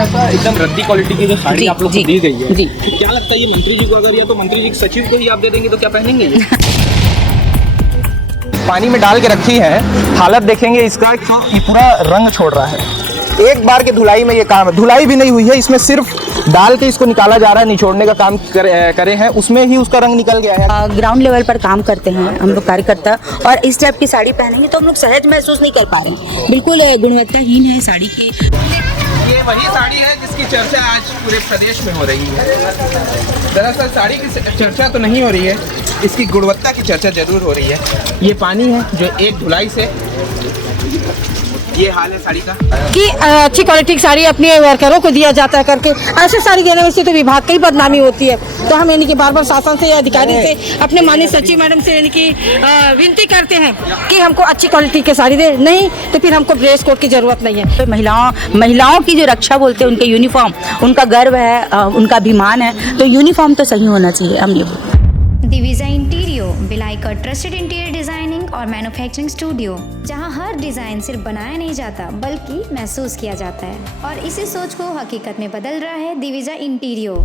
ऐसा एकदम रद्दी क्वालिटी की जो साड़ी आप लोग को दी गई है, जी, क्या लगता है ये मंत्री जी को अगर या तो मंत्री जी सचिव को ही आप दे देंगे तो क्या पहनेंगे ये? पानी में डाल के रखी है, हालत देखेंगे इसका तो ये पूरा रंग छोड़ रहा है। एक बार के धुलाई में ये काम है, धुलाई भी नहीं हुई है, इसमें सिर्फ डाल के इसको निकाला जा रहा है, निचोड़ने का काम करे हैं, उसमें ही उसका रंग निकल गया है। ग्राउंड लेवल पर काम करते हैं हम लोग कार्यकर्ता, और इस टाइप की साड़ी पहनेंगे तो हम लोग सहज महसूस नहीं कर पा रहे हैं। बिल्कुल गुणवत्ताहीन है साड़ी की। ये वही साड़ी है जिसकी चर्चा आज पूरे प्रदेश में हो रही है। दरअसल साड़ी की चर्चा तो नहीं हो रही है, इसकी गुणवत्ता की चर्चा जरूर हो रही है। ये पानी है जो एक धुलाई से ये हाल है साड़ी का कि अच्छी क्वालिटी की साड़ी अपने वर्करों को दिया जाता है करके, ऐसे साड़ी देने से तो विभाग की बदनामी होती है। तो हम यानी कि बार बार शासन से या अधिकारी से, अपने माननीय सचिव मैडम से यानी कि विनती करते हैं कि हमको अच्छी क्वालिटी की साड़ी दे, नहीं तो फिर हमको ड्रेस कोड की जरूरत नहीं है। महिलाओं की जो रक्षा बोलते हैं, उनके यूनिफॉर्म, उनका गर्व है, उनका अभिमान है, तो यूनिफॉर्म तो सही होना चाहिए। हम लोग दिविजा इंटीरियो भिलाई का ट्रस्टेड इंटीरियर डिजाइनिंग और मैन्युफैक्चरिंग स्टूडियो, जहां हर डिजाइन सिर्फ बनाया नहीं जाता बल्कि महसूस किया जाता है, और इसी सोच को हकीकत में बदल रहा है दिविजा इंटीरियो।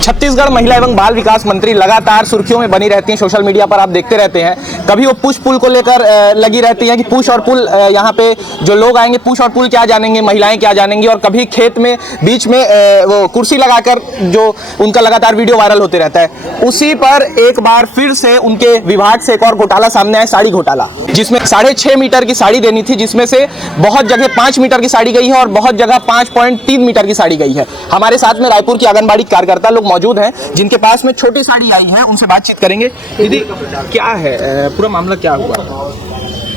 छत्तीसगढ़ महिला एवं बाल विकास मंत्री लगातार सुर्खियों में बनी रहती हैं, सोशल मीडिया पर आप देखते रहते हैं। कभी वो पुश पुल को लेकर लगी रहती हैं कि पुश और पुल, यहाँ पे जो लोग आएंगे पुश और पुल क्या जानेंगे, महिलाएं क्या जानेंगी, और कभी खेत में बीच में वो कुर्सी लगाकर जो उनका लगातार वीडियो वायरल होते रहता है। उसी पर एक बार फिर से उनके विभाग से एक और घोटाला सामने आया, साड़ी घोटाला, जिसमें 6.5 मीटर की साड़ी देनी थी, जिसमें से बहुत जगह 5 मीटर की साड़ी गई है और बहुत जगह 5.3 मीटर की साड़ी गई है। हमारे साथ में रायपुर की आंगनबाड़ी कार्यकर्ता लोग मौजूद हैं जिनके पास में छोटी साड़ी आई है, उनसे बातचीत करेंगे। दीदी क्या है पूरा मामला, क्या हुआ?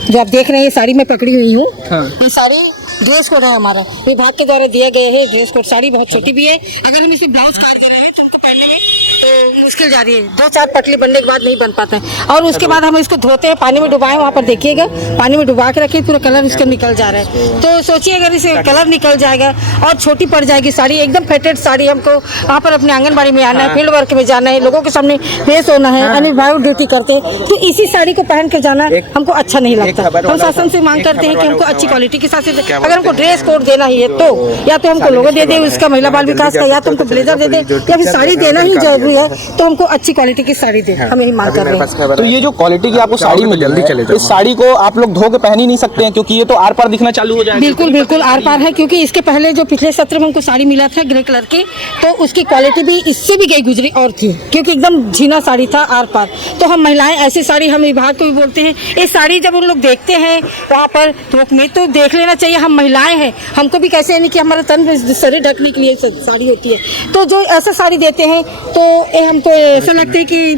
जो आप देख रहे हैं ये साड़ी मैं पकड़ी हुई हूँ, हाँ। ये साड़ी ड्रेस कोड है हमारा, विभाग के द्वारा दिया गया है ड्रेस कोड। साड़ी बहुत छोटी भी है, अगर हम इसे ब्लाउज काट कर रहे हैं तो उनको पहनने में तो मुश्किल जा रही है, 2-4 पटली बनने के बाद नहीं बन पाते हैं। और उसके बाद हम इसको धोते हैं, पानी में डुबाए, वहाँ पर देखिएगा पानी में डुबा के रखिए, पूरा कलर इसका निकल जा रहा है। तो सोचिए अगर इसे कलर निकल जाएगा और छोटी पड़ जाएगी साड़ी, एकदम फेटेड साड़ी, हमको वहाँ पर अपने आंगनबाड़ी में आना है, फील्ड वर्क में जाना है, लोगों के सामने पेश होना है, अनिवार्य ड्यूटी करते हैं, तो इसी साड़ी को पहन कर जाना हमको अच्छा नहीं लगता। हम शासन से मांग करते हैं कि हमको अच्छी क्वालिटी के साथ, अगर हमको ड्रेस कोड देना ही है तो या तो हमको लोगो दे दे उसका महिला बाल विकास का, या तो हमको ब्लेजर दे दे, या फिर साड़ी देना ही जरूरी है तो हमको अच्छी क्वालिटी की साड़ी दे, हम यही मांग कर रहे हैं। तो ये जो क्वालिटी की आपको साड़ी मिल जल्दी चले, इस साड़ी को आप लोग धो के पहन ही नहीं सकते हैं क्योंकि ये तो आर पार दिखना चालू हो जाएगा। बिल्कुल बिल्कुल आर पार है, क्योंकि इसके पहले जो पिछले सत्र में हमको साड़ी मिला था ग्रे कलर की, तो उसकी क्वालिटी भी इससे भी गई गुजरी और थी, क्योंकि एकदम झीना साड़ी था आर पार। तो हम महिलाएं ऐसी साड़ी, हम विभाग को भी बोलते हैं, ये साड़ी जब उन लोग देखते हैं वहाँ पर थोक में तो देख लेना चाहिए। हम महिलाएं हैं, हमको भी कैसे यानी कि हमारा तन शरीर ढकने के लिए साड़ी होती है, तो जो ऐसा साड़ी देते हैं तो ये हमको ऐसा लगता है कि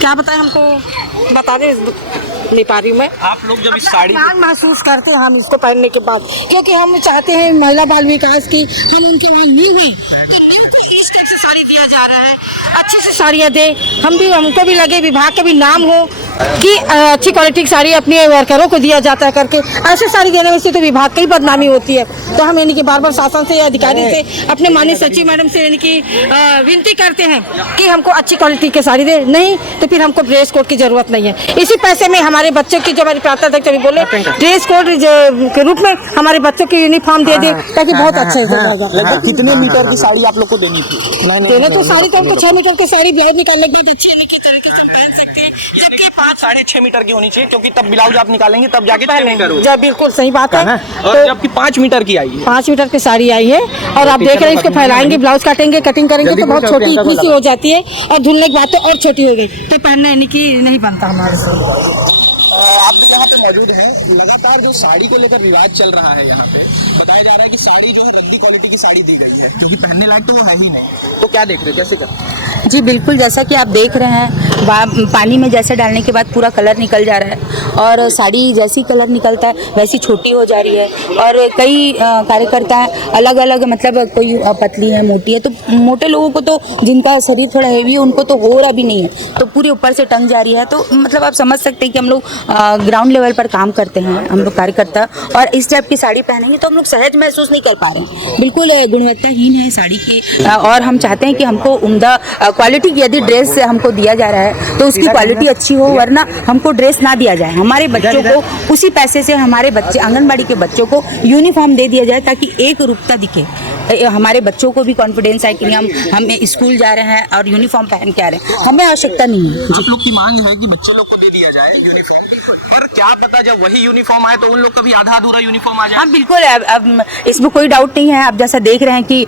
क्या बताएं, हमको बता दें नहीं पा रही हूँ मैं। आप लोग जब इस साड़ी महसूस करते हैं हम इसको पहनने के बाद, क्योंकि हम चाहते हैं महिला बाल विकास की, हम उनके वहाँ न्यू है तो न्यू को इस टाइप से साड़ी दिया जा रहा है, अच्छी से साड़ियाँ दे, हमको भी लगे, विभाग का भी नाम हो कि अच्छी क्वालिटी की साड़ी अपने वर्करों को दिया जाता है करके, ऐसे साड़ी देने से तो विभाग की बदनामी होती है। तो हम यानी कि बार बार शासन से या अधिकारी से, अपने माननीय सचिव मैडम से यानी कि विनती करते हैं कि हमको अच्छी क्वालिटी की साड़ी दे, नहीं तो फिर हमको ड्रेस कोड की जरूरत नहीं है। इसी पैसे में हमारे बच्चों की, जो हमारी प्रांत अध्यक्ष अभी बोले, ड्रेस कोड के रूप में हमारे बच्चों की यूनिफॉर्म दे दे ताकि बहुत अच्छा रहेगा। कितने मीटर की साड़ी आप लोग को देनी थी? देने तो साड़ी तो हमको 6 मीटर की साड़ी ब्लाउज निकालने के बाद अच्छी तरीके से हम पहन सकते हैं, जबकि 5-6.5 मीटर की होनी चाहिए, क्योंकि तब ब्लाउज आप निकालेंगे तब जाके 6 मीटर हो। जब बिल्कुल सही बात है, और जबकि 5 मीटर की आई है, 5 मीटर की साड़ी आई है, और आप देख रहे हैं इसको फैलाएंगे, ब्लाउज काटेंगे, कटिंग करेंगे तो बहुत छोटी इतनी सी हो जाती है, और धुलने के बाद तो और छोटी हो गई, तो पहनना यानी कि नहीं बनता हमारे से। आप यहाँ पे मौजूद हैं, लगातार जो साड़ी को लेकर विवाद चल रहा है, यहाँ पे बताया जा रहा है कि साड़ी जो है रद्दी क्वालिटी की साड़ी दी गई है, क्योंकि पहनने लायक तो वो है ही नहीं। तो क्या देख रहे हैं, कैसे करते हैं? जी बिल्कुल, जैसा कि आप देख रहे हैं, पानी में जैसे डालने के बाद पूरा कलर निकल जा रहा है, और साड़ी जैसी कलर निकलता है वैसी छोटी हो जा रही है। और कई कार्यकर्ता अलग अलग, मतलब कोई पतली है, मोटी है, तो मोटे लोगों को तो, जिनका शरीर थोड़ा हेवी है, उनको तो हो रहा भी नहीं है, तो पूरे ऊपर से टंग जा रही है। तो मतलब आप समझ सकते हैं कि हम लोग ग्राउंड लेवल पर काम करते हैं हम लोग कार्यकर्ता, और इस टाइप की साड़ी पहनेंगे तो हम लोग सहज महसूस नहीं कर पा रहे हैं। बिल्कुल गुणवत्ताहीन है साड़ी की, और हम चाहते हैं कि हमको उम्दा क्वालिटी की यदि ड्रेस हमको दिया जा रहा है तो उसकी क्वालिटी अच्छी हो, वरना हमको ड्रेस ना दिया जाए। हमारे बच्चों को उसी पैसे से हमारे बच्चे आंगनबाड़ी के बच्चों को यूनिफॉर्म दे दिया जाए ताकि एक रूपता दिखे, हमारे बच्चों को भी कॉन्फिडेंस है कि हम स्कूल जा रहे हैं और यूनिफॉर्म पहन के आ रहे हैं, हमें आवश्यकता नहीं है। आप लोग की मांग है कि बच्चे लोग को दे दिया जाए यूनिफॉर्म, पर क्या पता जब वही यूनिफॉर्म आए तो उन लोग का भी आधा अधूरा यूनिफॉर्म आ जाए। हाँ बिल्कुल, अब इसमें कोई डाउट नहीं है। आप जैसा देख रहे हैं कि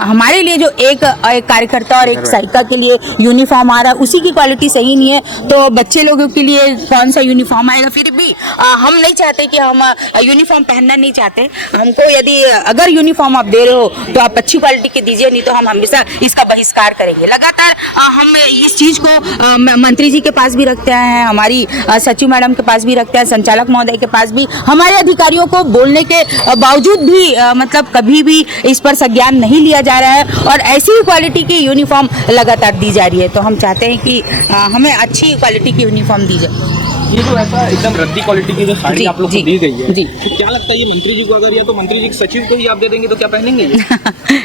हमारे लिए जो एक कार्यकर्ता और एक सहायिका के लिए यूनिफॉर्म आ रहा है उसी की क्वालिटी सही नहीं है तो बच्चे लोगों के लिए कौन सा यूनिफॉर्म आएगा। फिर भी हम नहीं चाहते कि हम यूनिफॉर्म पहनना नहीं चाहते, हमको यदि अगर यूनिफॉर्म आप दे रहे हो तो आप अच्छी क्वालिटी के दीजिए, नहीं तो हम हमेशा इसका बहिष्कार करेंगे। लगातार हम इस चीज को मंत्री जी के पास भी रखते हैं, हमारी सचिव मैडम के पास भी रखते हैं, संचालक महोदय के पास भी, हमारे अधिकारियों को बोलने के बावजूद भी मतलब कभी भी इस पर संज्ञान नहीं लिया जा रहा है और ऐसी ही क्वालिटी की यूनिफॉर्म लगातार दी जा रही है। तो हम चाहते हैं कि हमें अच्छी क्वालिटी की यूनिफॉर्म दी जाए। ये जो ऐसा एकदम रद्दी क्वालिटी की जो साड़ी आप लोग को दी गई है, जी, तो क्या लगता है ये मंत्री जी को अगर या तो मंत्री जी के सचिव को ही आप दे देंगे तो क्या पहनेंगे?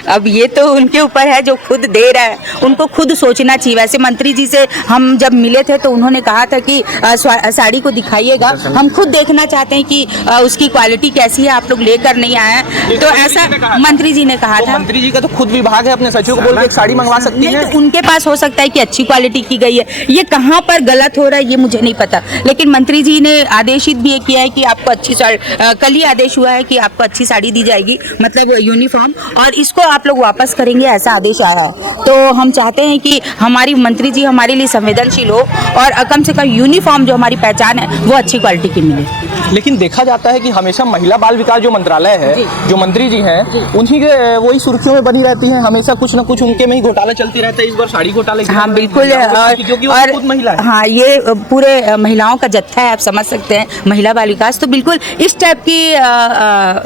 अब ये तो उनके ऊपर है, जो खुद दे रहा है उनको खुद सोचना चाहिए। वैसे मंत्री जी से हम जब मिले थे तो उन्होंने कहा था कि साड़ी को दिखाइएगा, हम खुद देखना चाहते हैं कि उसकी क्वालिटी कैसी है, आप लोग लेकर नहीं आए हैं। तो ऐसा मंत्री जी ने कहा था। मंत्री जी का तो खुद विभाग है, अपने सचिव को बोल के एक साड़ी मंगवा सकती है। तो उनके पास हो सकता है कि अच्छी क्वालिटी की गई है, ये कहाँ पर गलत हो रहा है ये मुझे नहीं पता, लेकिन मंत्री जी ने आदेशित भी किया है कि आपको अच्छी साड़ी, कल ही आदेश हुआ है कि आपको अच्छी साड़ी दी जाएगी, मतलब यूनिफॉर्म, और इसको आप लोग वापस करेंगे, ऐसा आदेश आया है। तो हम चाहते हैं कि हमारी मंत्री जी हमारे लिए संवेदनशील हो और कम से कम यूनिफॉर्म जो हमारी पहचान है वो अच्छी क्वालिटी की मिले। लेकिन देखा जाता है कि हमेशा महिला बाल विकास जो मंत्रालय है, जो मंत्री जी हैं, उन्हीं के वही सुर्खियों में बनी रहती है, हमेशा कुछ न कुछ उनके में ही घोटाला चलती रहता है। इस बार साड़ी घोटाले। हाँ बिल्कुल, और खुद महिला है। हाँ, ये पूरे महिलाओं का जत्था है, आप समझ सकते हैं, महिला बाल विकास। तो बिल्कुल इस टाइप की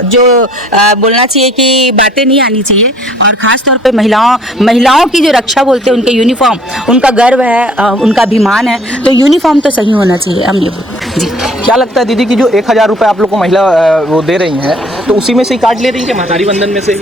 जो बोलना चाहिए कि बातें नहीं आनी चाहिए, और खास तौर पे महिलाओं की जो रक्षा बोलते हैं, उनके यूनिफॉर्म उनका गर्व है, उनका अभिमान है, तो यूनिफॉर्म तो सही होना चाहिए। हम ये जी। क्या लगता है दीदी कि जो 1000 रुपये आप लोग को महिला वो दे रही हैं, तो उसी में से ही काट ले रही है, महतारी बंधन में से?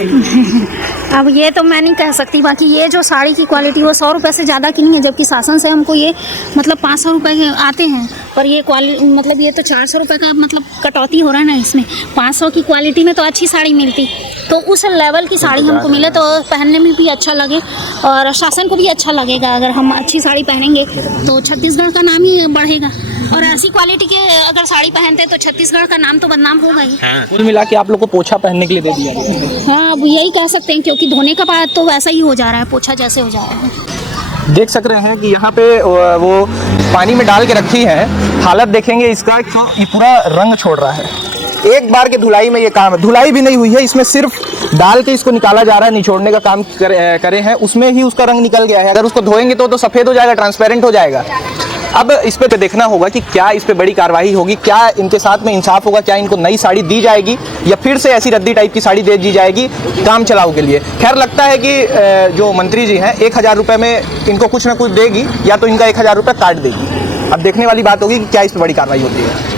अब ये तो मैं नहीं कह सकती, बाकी ये जो साड़ी की क्वालिटी वो 100 रुपये से ज़्यादा की नहीं है, जबकि शासन से हमको ये मतलब 500 रुपये आते हैं, पर ये मतलब ये तो 400 रुपये का मतलब कटौती हो रहा है ना इसमें। 500 की क्वालिटी में तो अच्छी साड़ी मिलती, तो उस लेवल की साड़ी हमको मिले तो पहनने में भी अच्छा लगे और शासन को भी अच्छा लगेगा। अगर हम अच्छी साड़ी पहनेंगे तो छत्तीसगढ़ का नाम ही बढ़ेगा, और ऐसी क्वालिटी के अगर साड़ी पहनते हैं तो छत्तीसगढ़ का नाम तो बदनाम होगा ही। कुल मिला के आप लोग को पोछा पहनने के लिए दे दिया गया। हाँ, अब यही कह सकते हैं, क्योंकि धोने का बाद तो वैसा ही हो जा रहा है, पोछा जैसे हो जा रहा है। देख सक रहे हैं कि यहाँ पे वो पानी में डाल के रखी है, हालत देखेंगे इसका, ये पूरा रंग छोड़ रहा है। एक बार के धुलाई में ये काम है, धुलाई भी नहीं हुई है, इसमें सिर्फ डाल के इसको निकाला जा रहा है, निचोड़ने का काम करे हैं, उसमें ही उसका रंग निकल गया है। अगर उसको धोएंगे तो सफ़ेद हो जाएगा, ट्रांसपेरेंट हो जाएगा। अब इस पे देखना होगा कि क्या इस पे बड़ी कार्रवाई होगी, क्या इनके साथ में इंसाफ होगा, क्या इनको नई साड़ी दी जाएगी या फिर से ऐसी रद्दी टाइप की साड़ी दे दी जाएगी काम चलाओ के लिए। खैर लगता है कि जो मंत्री जी हैं 1000 रुपये में इनको कुछ ना कुछ देगी, या तो इनका 1000 रुपये काट देगी। अब देखने वाली बात होगी कि क्या इस पे बड़ी कार्रवाई होती है।